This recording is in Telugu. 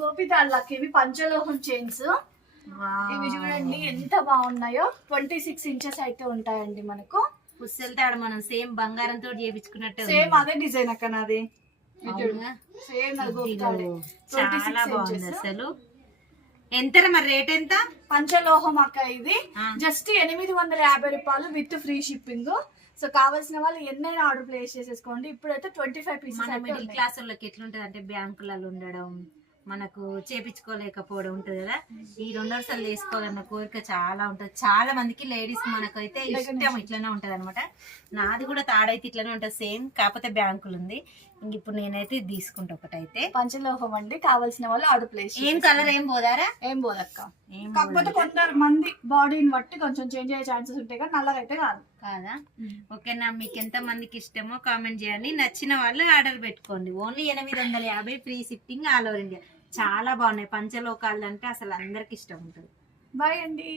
గోపితాళ్ళకి ఇవి పంచలోహం చైన్స్. ఇవి చూడండి ఎంత బాగున్నాయో. 26 ఇంచెస్ అయితే ఉంటాయండి మనకు. పుస్తెళ్తాడు మనం సేమ్ బంగారంతో చేయించుకున్నట్టు సేమ్ అదే డిజైన్ అక్క నాది. సేమ్ చాలా బాగుంది అసలు. ఎంత మరి రేట్ ఎంత? పంచలోహం అక్క ఇది జస్ట్ 850 రూపాయలు విత్ ఫ్రీ షిప్పింగ్. సో కావాల్సిన వాళ్ళు ఎన్నైనా ఆర్డర్ ప్లేస్ చేసేసుకోండి. ఇప్పుడైతే 25 పీసెస్. మిడిల్ క్లాస్ వాళ్ళకి ఎట్లుంటది అంటే బ్యాంకులలో ఉండడం, మనకు చేపించుకోలేకపోవడం ఉంటది కదా. ఈ 2 వరుసలు వేసుకోవాలన్న కోరిక చాలా ఉంటది చాలా మందికి. లేడీస్ మనకైతే ఇష్టం ఇట్లనే ఉంటది అనమాట. నాది కూడా తాడైతే ఇట్లనే ఉంటది సేమ్, కాకపోతే బ్యాంకులు ఉంది. ఇంక ఇప్పుడు నేనైతే ఇది తీసుకుంటా. ఒకటైతే పంచలోహం అండి. కావాల్సిన వాళ్ళు ఆర్డర్ ప్లేస్. ఏం కలర్ ఏం పోదారా? ఏం పోదక్క. కాకపోతే కొంతమంది బాడీని బట్టి కొంచెం చేంజ్ అయ్యే ఛాన్సెస్ ఉంటాయి కానీ నల్లగా అయితే కాదా? ఓకేనా? మీకు ఎంత మందికి ఇష్టమో కామెంట్ చేయండి. నచ్చిన వాళ్ళు ఆర్డర్ పెట్టుకోండి. Only 850 free shipping all over India. చాలా బాగున్నాయి పంచలోకాలు అంటే అసలు అందరికి ఇష్టం ఉంటుంది. బాయ్ అండి.